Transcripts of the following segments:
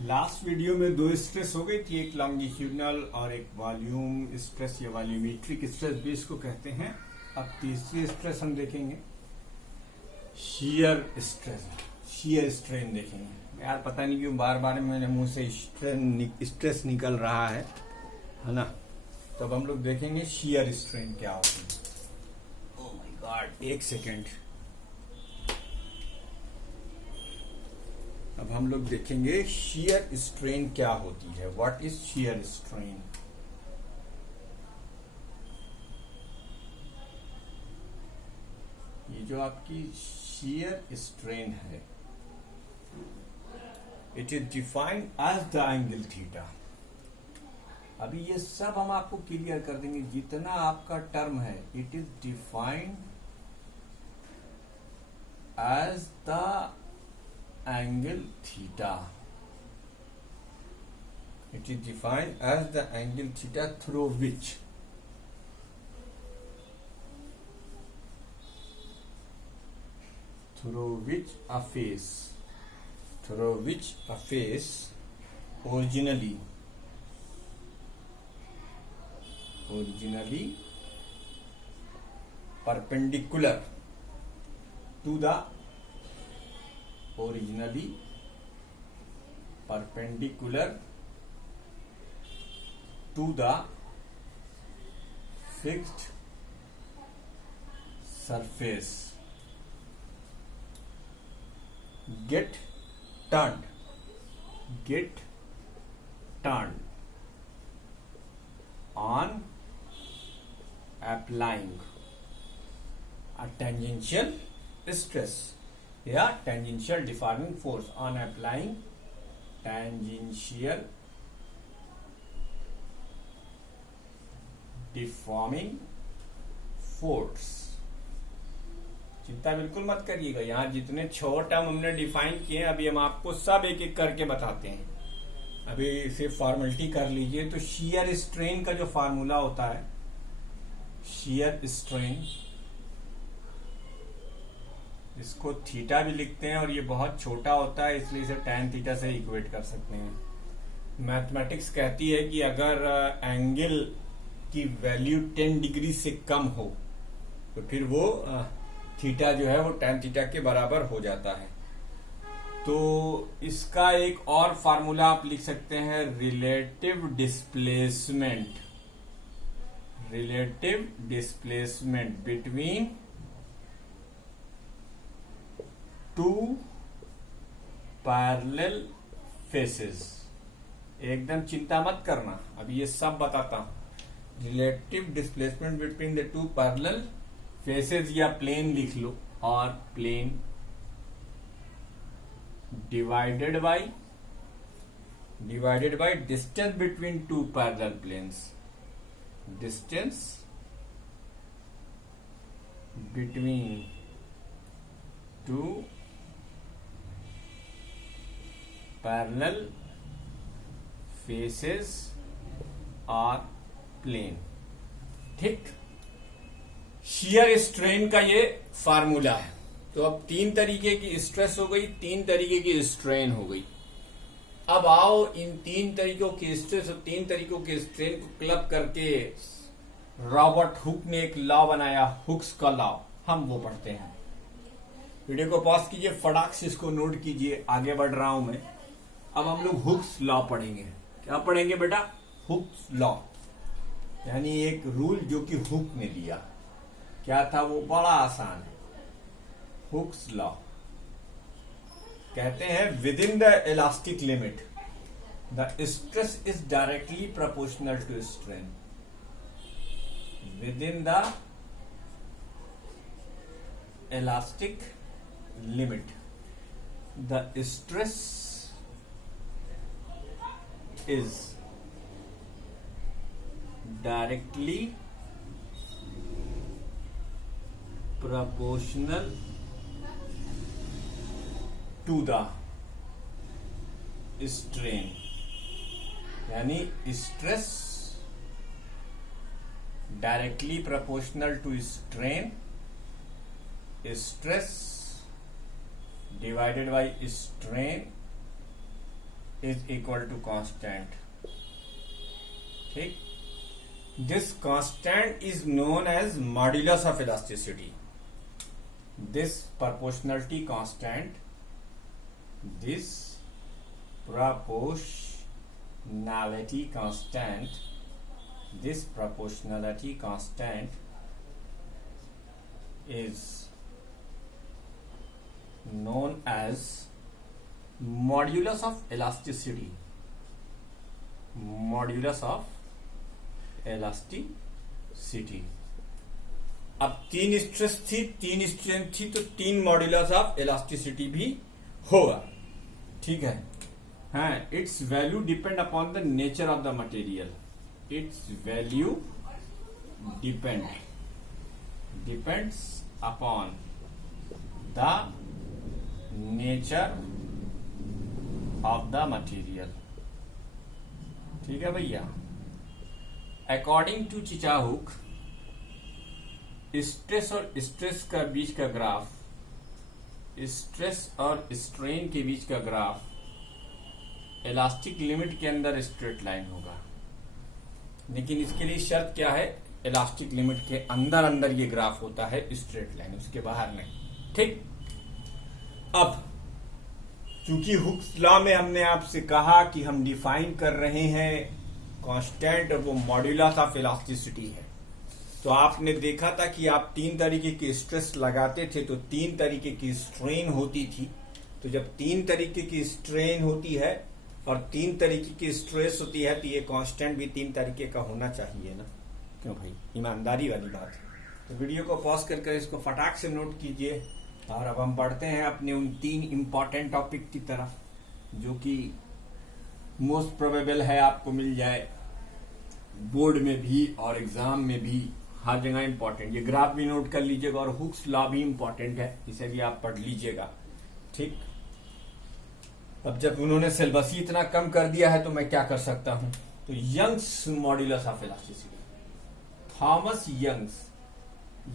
Last video में दो stress हो गई थी, एक लॉन्गिट्यूडनल और एक वॉल्यूम स्ट्रेस या वॉल्यूमेट्रिक स्ट्रेस भी इसको कहते हैं। अब तीसरी स्ट्रेस हम देखेंगे, शीयर स्ट्रेस, शीयर स्ट्रेन देखेंगे। यार पता नहीं क्यों बार बार मेरे मुंह से स्ट्रेस निकल रहा है ना। तो अब हम लोग देखेंगे शीयर स्ट्रेन क्या होती है। ओह माय गॉड, एक सेकेंड। अब हम लोग देखेंगे शीयर स्ट्रेन क्या होती है। What is shear strain? ये जो आपकी शीयर स्ट्रेन है, it is defined as the angle theta. अभी ये सब हम आपको क्लियर कर देंगे, जितना आपका टर्म है it is defined as the angle theta. It is defined as the angle theta through which a face originally perpendicular to the fixed surface get turned on applying a tangential stress या tangential deforming force on applying tangential deforming force। चिंता बिल्कुल मत करिएगा, यहाँ जितने 6 term हमने define किए अभी हम आपको सब एक एक करके बताते हैं। अभी इसे फॉर्मेलिटी कर लीजिए। तो शीयर स्ट्रेन का जो फार्मूला होता है, शीयर स्ट्रेन, इसको थीटा भी लिखते हैं और ये बहुत छोटा होता है इसलिए इसे tan थीटा से इक्वेट कर सकते हैं। मैथमेटिक्स कहती है कि अगर एंगल की वैल्यू 10 डिग्री से कम हो तो फिर वो थीटा जो है वो tan थीटा के बराबर हो जाता है। तो इसका एक और फार्मूला आप लिख सकते हैं, relative displacement between two parallel faces. एकदम चिंता मत करना, अभी ये सब बताता हूं। Relative displacement between the two parallel faces या प्लेन लिख लो, और plane divided by distance between two parallel planes. Distance between two parallel faces और प्लेन। ठीक, शीयर स्ट्रेन का ये फार्मूला है। तो अब 3 तरीके की स्ट्रेस हो गई, 3 तरीके की स्ट्रेन हो गई। अब आओ इन 3 तरीकों की स्ट्रेस और 3 तरीकों के स्ट्रेन को क्लब करके रॉबर्ट हुक ने एक लॉ बनाया, हुक्स का लॉ, हम वो पढ़ते हैं। वीडियो को पॉज कीजिए, फटाक से इसको नोट कीजिए, आगे बढ़ रहा हूं मैं। अब हम लोग हुक्स लॉ पढ़ेंगे। क्या पढ़ेंगे बेटा? हुक्स लॉ, यानी एक रूल जो कि हुक ने दिया। क्या था वो? बड़ा आसान है। हुक्स लॉ कहते हैं within the elastic limit the stress is directly proportional to strain. Within the elastic limit the stress is directly proportional to the strain। यानी stress directly proportional to strain, stress divided by strain is equal to constant. ठीक, this constant is known as modulus of elasticity. This proportionality constant, this proportionality constant, this proportionality constant is known as modulus of elasticity, modulus of elasticity। अब 3 stress थी, 3 strain थी, तो 3 modulus of elasticity भी होगा। ठीक है, हाँ, it's value depend upon the nature of the material. It's value depends upon the nature of the material. ठीक है भैया, अकॉर्डिंग टू चिचाहुक, स्ट्रेस और स्ट्रेस का बीच का ग्राफ, स्ट्रेस और स्ट्रेन के बीच का ग्राफ इलास्टिक लिमिट के अंदर स्ट्रेट लाइन होगा। लेकिन इसके लिए शर्त क्या है, इलास्टिक लिमिट के अंदर अंदर ये ग्राफ होता है स्ट्रेट लाइन, उसके बाहर नहीं। ठीक, अब चूंकि हुक्स लॉ में हमने आपसे कहा कि हम डिफाइन कर रहे हैं कांस्टेंट, वो मॉड्यूलस ऑफ इलास्टिसिटी है, तो आपने देखा था कि आप 3 तरीके की स्ट्रेस लगाते थे तो 3 तरीके की स्ट्रेन होती थी। तो जब 3 तरीके की स्ट्रेन होती है और 3 तरीके की स्ट्रेस होती है, तो ये कांस्टेंट भी 3 तरीके का होना चाहिए ना। क्यों भाई, ईमानदारी वाली बात है। तो वीडियो को पॉज करके इसको फटाक से नोट कीजिए, और अब हम बढ़ते हैं अपने उन 3 इंपॉर्टेंट टॉपिक की तरफ, जो कि मोस्ट प्रोबेबल है आपको मिल जाए बोर्ड में भी और एग्जाम में भी, हर जगह इंपॉर्टेंट। ये ग्राफ भी नोट कर लीजिएगा, और हुक्स लॉ भी इंपॉर्टेंट है, इसे भी आप पढ़ लीजिएगा। ठीक, अब जब उन्होंने सिलेबस ही इतना कम कर दिया है तो मैं क्या कर सकता हूं। तो Young's modulus of elasticity, Thomas Young's,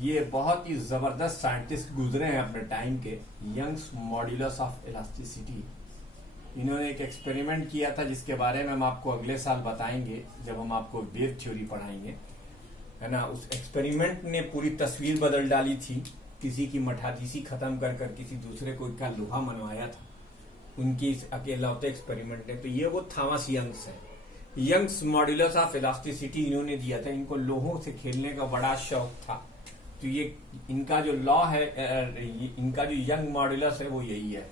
ये बहुत ही जबरदस्त साइंटिस्ट गुजरे हैं अपने टाइम के। यंग्स मॉड्यूलस ऑफ इलास्टिसिटी, इन्होंने एक एक्सपेरिमेंट किया था जिसके बारे में हम आपको अगले साल बताएंगे जब हम आपको वेव थ्योरी पढ़ाएंगे, है ना। उस एक्सपेरिमेंट ने पूरी तस्वीर बदल डाली थी। किसी की मठाधीसी खत्म कर कर किसी दूसरे को का लोहा मनवाया था, उनकी इस अकेलौते एक्सपेरिमेंट ने। तो ये वो थॉमस यंग्स है। यंग्स मॉड्यूलस ऑफ इलास्टिसिटी इन्होंने दिया था। इनको लोहों से खेलने का बड़ा शौक था, तो ये इनका जो लॉ है, इनका जो यंग मॉड्यूलस है वो यही है,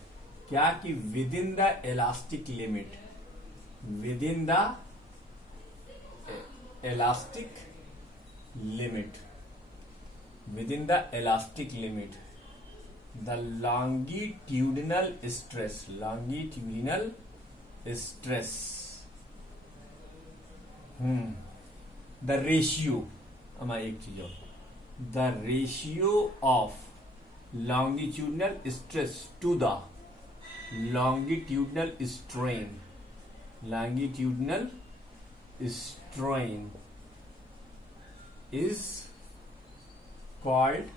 क्या कि with in the elastic limit, with in the elastic limit, within the elastic limit, the longitudinal stress, the ratio, हमारी एक चीज और, the ratio of longitudinal stress to the longitudinal strain is called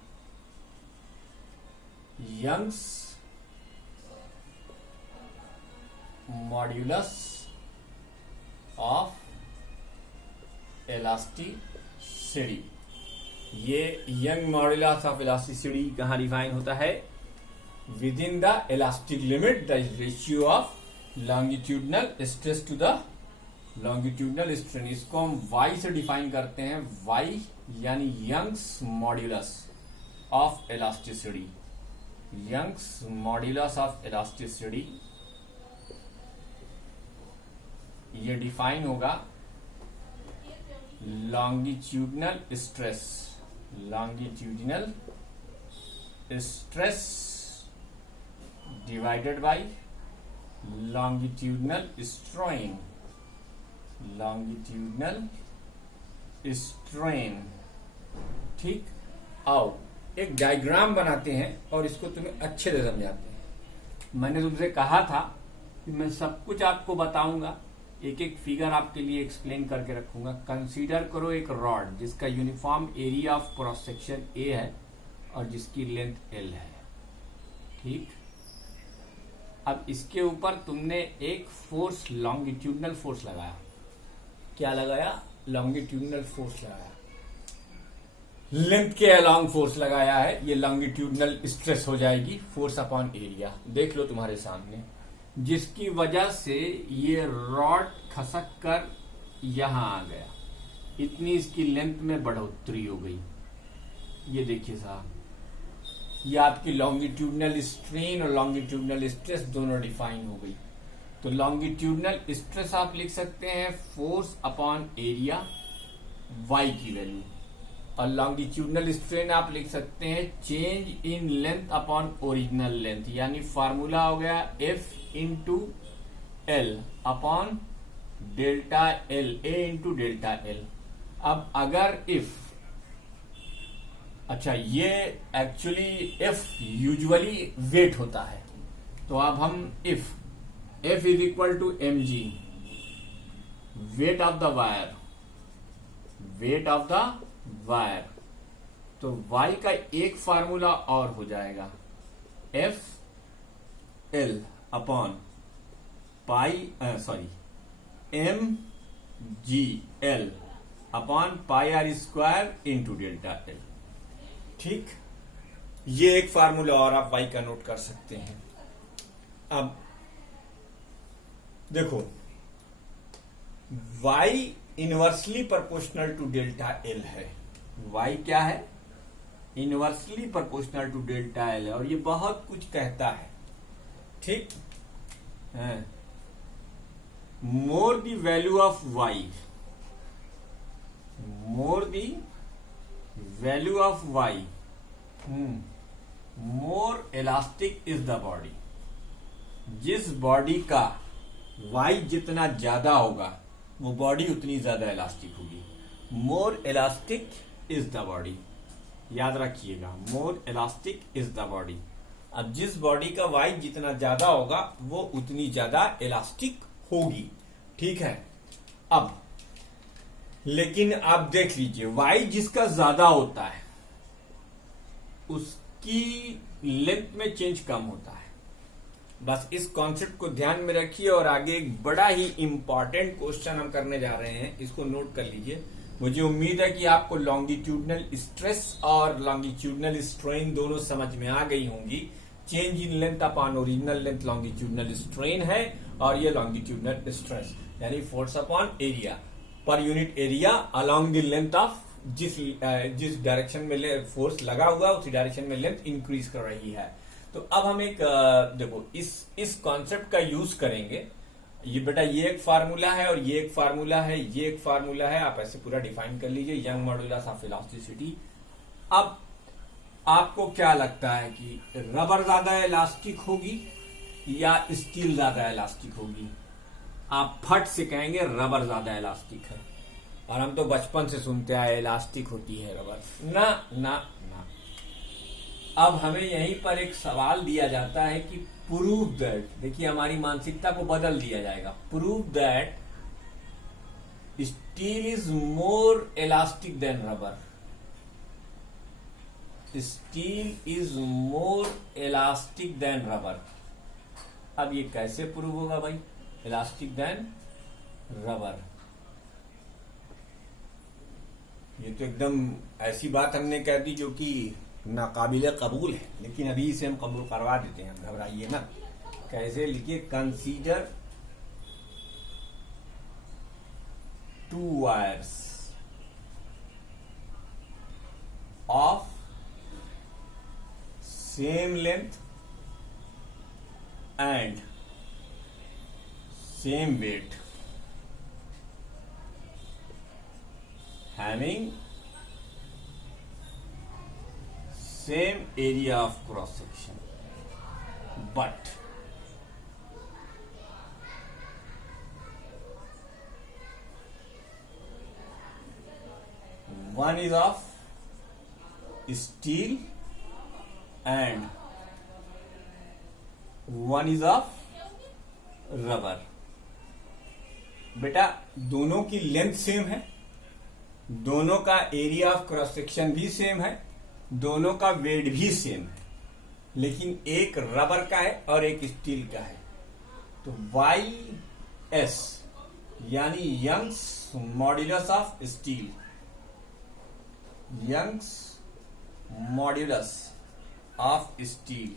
Young's modulus of elasticity। ये Young modulus of elasticity कहाँ define होता है, within the elastic limit, the ratio of longitudinal stress to the longitudinal strain. इसको हम Y से define करते हैं, Y यानी Young's modulus of elasticity. Young's modulus of elasticity ये डिफाइन होगा longitudinal stress divided by longitudinal strain. ठीक, आओ एक डायग्राम बनाते हैं और इसको तुम्हें अच्छे से समझाते हैं। मैंने तुमसे कहा था कि मैं सब कुछ आपको बताऊंगा, एक एक फिगर आपके लिए एक्सप्लेन करके रखूंगा। कंसीडर करो एक रॉड जिसका uniform area of cross section A है और जिसकी लेंथ एल है। ठीक, अब इसके ऊपर तुमने एक फोर्स, लॉन्गिट्यूडनल फोर्स लगाया। क्या लगाया? लॉन्गिट्यूडनल फोर्स लगाया, लेंथ के अलॉन्ग फोर्स लगाया है। ये लॉन्गिट्यूडनल स्ट्रेस हो जाएगी फोर्स अपॉन एरिया। देख लो तुम्हारे सामने, जिसकी वजह से ये रॉड खसक कर यहां आ गया, इतनी इसकी लेंथ में बढ़ोतरी हो गई। ये देखिए साहब, ये आपकी लॉन्गिट्यूडनल स्ट्रेन और लॉन्गिट्यूडनल स्ट्रेस दोनों डिफाइन हो गई। तो लॉन्गिट्यूडनल स्ट्रेस आप लिख सकते हैं फोर्स अपॉन एरिया, y की वैल्यू, और लॉन्गिट्यूडनल स्ट्रेन आप लिख सकते हैं change in length upon original length, यानी फार्मूला हो गया F into L upon delta L, A into delta L. अब अगर इफ, अच्छा ये एक्चुअली F यूजुअली वेट होता है, तो अब हम if F is equal to mg, weight of the wire, weight of the wire, तो y का एक फार्मूला और हो जाएगा F L upon pi, sorry M G L upon pi R square into delta L. ठीक, ये एक formula और आप y का नोट कर सकते हैं। अब देखो, y inversely proportional to delta L है। y क्या है? Inversely proportional to delta L है, और ये बहुत कुछ कहता है। ठीक है, more the value of y, more the value of y, more elastic is the body. जिस बॉडी का y जितना ज्यादा होगा, वो बॉडी उतनी ज्यादा इलास्टिक होगी। मोर इलास्टिक इज द बॉडी, याद रखिएगा, मोर इलास्टिक इज द बॉडी। अब जिस बॉडी का y जितना ज्यादा होगा, वो उतनी ज्यादा इलास्टिक होगी। ठीक है, अब लेकिन आप देख लीजिए, y जिसका ज्यादा होता है उसकी लेंथ में चेंज कम होता है। बस इस कॉन्सेप्ट को ध्यान में रखिए, और आगे एक बड़ा ही इंपॉर्टेंट क्वेश्चन हम करने जा रहे हैं, इसको नोट कर लीजिए। मुझे उम्मीद है कि आपको लॉन्गिट्यूडनल स्ट्रेस और लॉन्गिट्यूडनल स्ट्रेन दोनों समझ में आ गई होंगी। Change in length upon original length longitudinal strain है, और ये लॉन्गिट्यूडनल स्ट्रेस यानी force upon area per unit area along the length of, जिस डायरेक्शन में फोर्स लगा हुआ उसी डायरेक्शन में लेंथ इंक्रीज कर रही है। तो अब हम एक देखो इस कॉन्सेप्ट का यूज करेंगे। ये बेटा, ये एक फार्मूला है और ये एक फार्मूला है, ये एक फार्मूला है, आप ऐसे पूरा डिफाइन कर लीजिए, यंग मॉड्यूलस ऑफ इलास्टिसिटी। अब आपको क्या लगता है कि रबर ज्यादा इलास्टिक होगी या स्टील ज्यादा इलास्टिक होगी? आप फट से कहेंगे रबर ज्यादा इलास्टिक है, और हम तो बचपन से सुनते आए इलास्टिक होती है रबर। ना ना ना। अब हमें यहीं पर एक सवाल दिया जाता है कि प्रूव दैट, देखिए हमारी मानसिकता को बदल दिया जाएगा, prove that steel is more elastic than rubber. Steel is more elastic than rubber. अब ये कैसे प्रूव होगा भाई, इलास्टिक देन रबर? ये तो एकदम ऐसी बात हमने कह दी जो कि नाकाबिले कबूल है, लेकिन अभी इसे हम कबूल करवा देते हैं, घबराइए ना। कैसे लिखिए, consider two wires of same length and same weight having same area of cross section, but one is of steel and one is of rubber। बेटा, दोनों की लेंथ सेम है, दोनों का एरिया ऑफ क्रॉस सेक्शन भी same है, दोनों का वेट भी सेम है, लेकिन एक रबर का है और एक स्टील का है। तो वाई एस यानी Young's modulus of steel, Young's modulus of steel.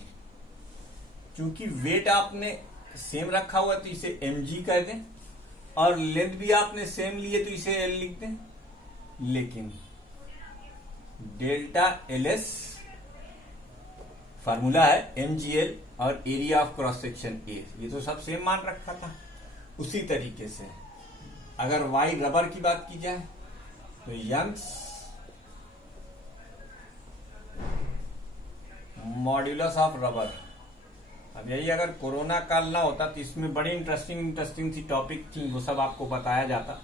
क्योंकि वेट आपने सेम रखा हुआ तो इसे mg कर दें, और लेंथ भी आपने सेम लिए तो इसे l लिख दें। लेकिन डेल्टा ls फार्मूला है mgl और area of cross section a, ये तो सब सेम मान रखा था। उसी तरीके से अगर y रबर की बात की जाए तो यंग्स मॉड्यूलस ऑफ रबर। अब यही अगर कोरोना काल ना होता तो इसमें बड़ी इंटरेस्टिंग सी टॉपिक थी, वो सब आपको बताया जाता,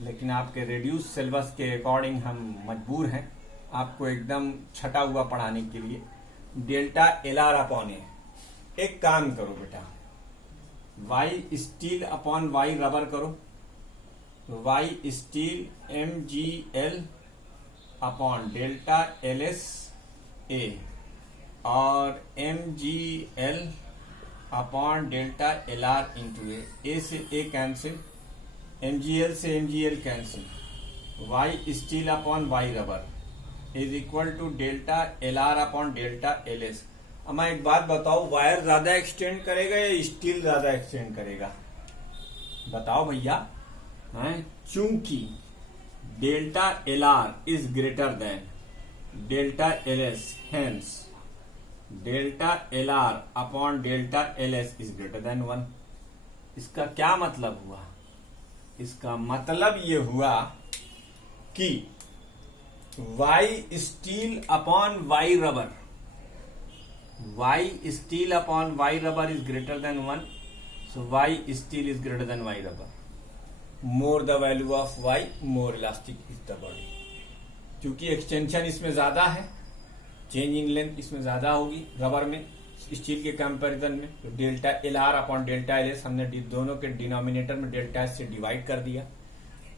लेकिन आपके रिड्यूस सिलेबस के अकॉर्डिंग हम मजबूर हैं आपको एकदम छटा हुआ पढ़ाने के लिए। डेल्टा LR अपॉन ए, एक काम करो बेटा, Y steel upon Y rubber करो, Y steel mgl upon delta LS A और mgl upon delta LR into A से ए कैंसिल, mgl से mgl cancel, Y steel upon Y rubber is equal to delta LR upon delta LS। अब मैं एक बात बताओ, wire ज्यादा extend करेगा या स्टील ज्यादा एक्सटेंड करेगा? बताओ भैया। चूंकि delta LR is greater then delta LS, hence delta LR upon delta LS is greater than 1। इसका क्या मतलब हुआ? इसका मतलब ये हुआ कि Y steel upon Y rubber, Y steel upon Y rubber is greater than 1, so Y steel is greater than Y rubber. More the value of Y more elastic is the body. क्योंकि extension इसमें ज्यादा है, change in length इसमें ज्यादा होगी rubber में steel के comparison में, तो delta LR upon delta LS हमने दोनों के डिनोमिनेटर में डेल्टा S से डिवाइड कर दिया।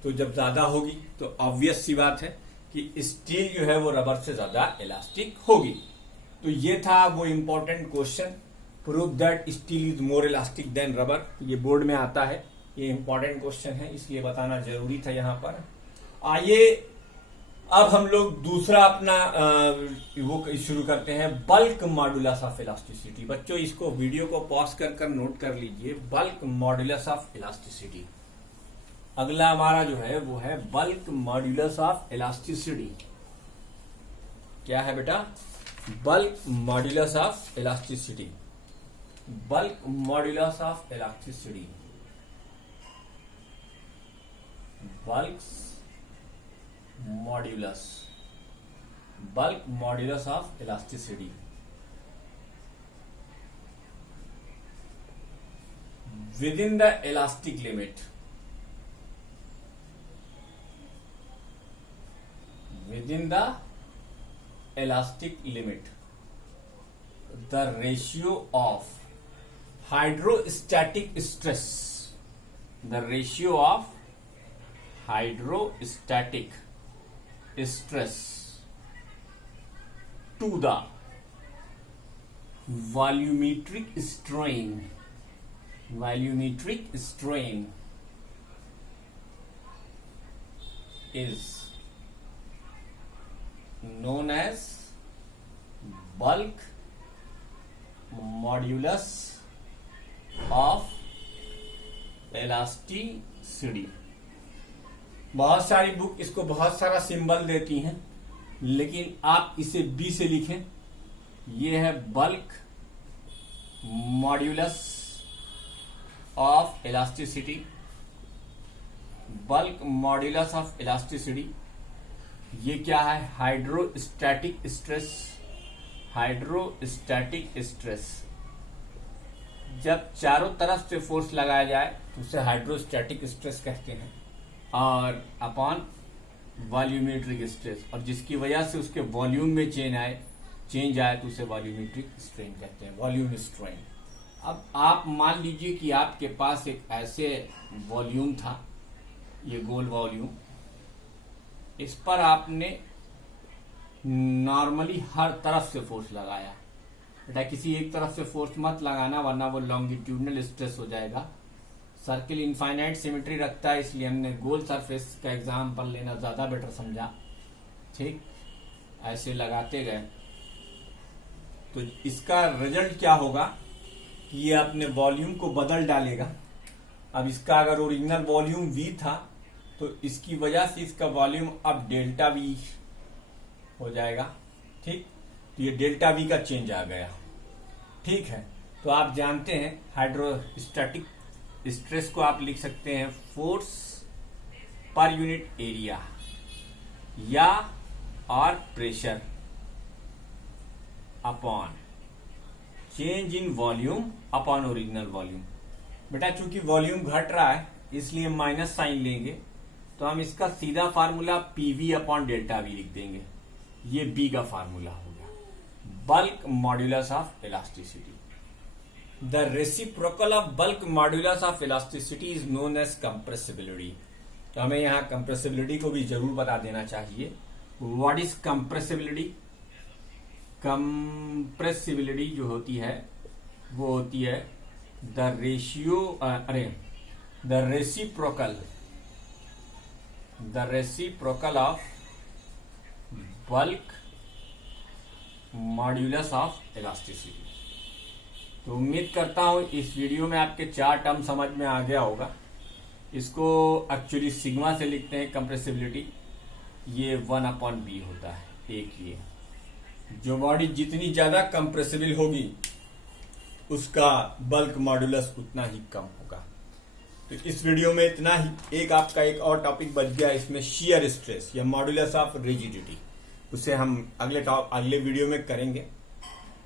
तो जब ज्यादा होगी तो ऑब्वियस सी बात है कि स्टील जो है वो रबर से ज्यादा इलास्टिक होगी। तो ये था वो important question, prove that steel is more elastic than rubber. ये बोर्ड में आता है, ये इंपॉर्टेंट क्वेश्चन है, इसलिए बताना जरूरी था यहाँ पर। आइए अब हम लोग दूसरा अपना वो शुरू करते हैं, बल्क मॉड्यूलस ऑफ इलास्टिसिटी। बच्चों इसको वीडियो को पॉज कर नोट कर लीजिए, बल्क मॉड्यूलस ऑफ इलास्टिसिटी। अगला हमारा जो है वो है बल्क मॉड्यूलस ऑफ इलास्टिसिटी। क्या है बेटा? Bulk modulus of elasticity, bulk modulus of elasticity, bulk modulus, bulk modulus of elasticity. With in the elastic limit, within the elastic limit, the ratio of hydrostatic stress, the ratio of hydrostatic stress to the volumetric strain, volumetric strain is known as bulk modulus of elasticity। बहुत सारी book इसको बहुत सारा symbol देती हैं, लेकिन आप इसे बी से लिखें। ये है bulk modulus of elasticity, bulk modulus of elasticity. ये क्या है? Hydrostatic stress, hydrostatic stress. जब चारों तरफ से फोर्स लगाया जाए तो उसे हाइड्रोस्टैटिक स्ट्रेस कहते हैं, और अपॉन वॉल्यूमेट्रिक स्ट्रेस, और जिसकी वजह से उसके वॉल्यूम में चेंज आए तो उसे वॉल्यूमेट्रिक स्ट्रेन कहते हैं, वॉल्यूम स्ट्रेन। अब आप मान लीजिए कि आपके पास एक ऐसे वॉल्यूम था, ये गोल वॉल्यूम, इस पर आपने नॉर्मली हर तरफ से फोर्स लगाया, बेटा किसी एक तरफ से फोर्स मत लगाना, वरना वो लॉन्गिट्यूडनल स्ट्रेस हो जाएगा। सर्किल इनफाइनाइट सिमेट्री रखता है, इसलिए हमने गोल सरफेस का एग्जाम्पल लेना ज्यादा बेटर समझा। ठीक, ऐसे लगाते गए तो इसका रिजल्ट क्या होगा कि ये अपने वॉल्यूम को बदल डालेगा। अब इसका अगर ओरिजिनल वॉल्यूम V था तो इसकी वजह से इसका वॉल्यूम अब डेल्टा V हो जाएगा। ठीक, तो ये डेल्टा V का चेंज आ गया। ठीक है, तो आप जानते हैं हाइड्रोस्टैटिक स्ट्रेस को आप लिख सकते हैं फोर्स पर यूनिट एरिया या और pressure upon change in volume upon original volume. बेटा चूंकि वॉल्यूम घट रहा है इसलिए माइनस साइन लेंगे, तो हम इसका सीधा formula PV upon delta V लिख देंगे। ये बी का फार्मूला हो गया, bulk modulus of elasticity. The reciprocal of bulk modulus of elasticity is known as compressibility. तो हमें यहाँ कंप्रेसिबिलिटी को भी जरूर बता देना चाहिए। What is compressibility? कंप्रेसिबिलिटी जो होती है वो होती है the reciprocal of bulk modulus of elasticity. तो उम्मीद करता हूं इस वीडियो में आपके 4 टर्म समझ में आ गया होगा। इसको एक्चुअली सिग्मा से लिखते हैं कंप्रेसिबिलिटी, ये 1/b होता है। एक ये जो बॉडी जितनी ज्यादा कंप्रेसिबल होगी उसका बल्क मॉड्यूलस उतना ही कम होगा। तो इस वीडियो में इतना ही। एक आपका एक और टॉपिक बच गया इसमें, शियर स्ट्रेस या मॉड्यूलस ऑफ रिजिडिटी। उसे हम अगले वीडियो में करेंगे।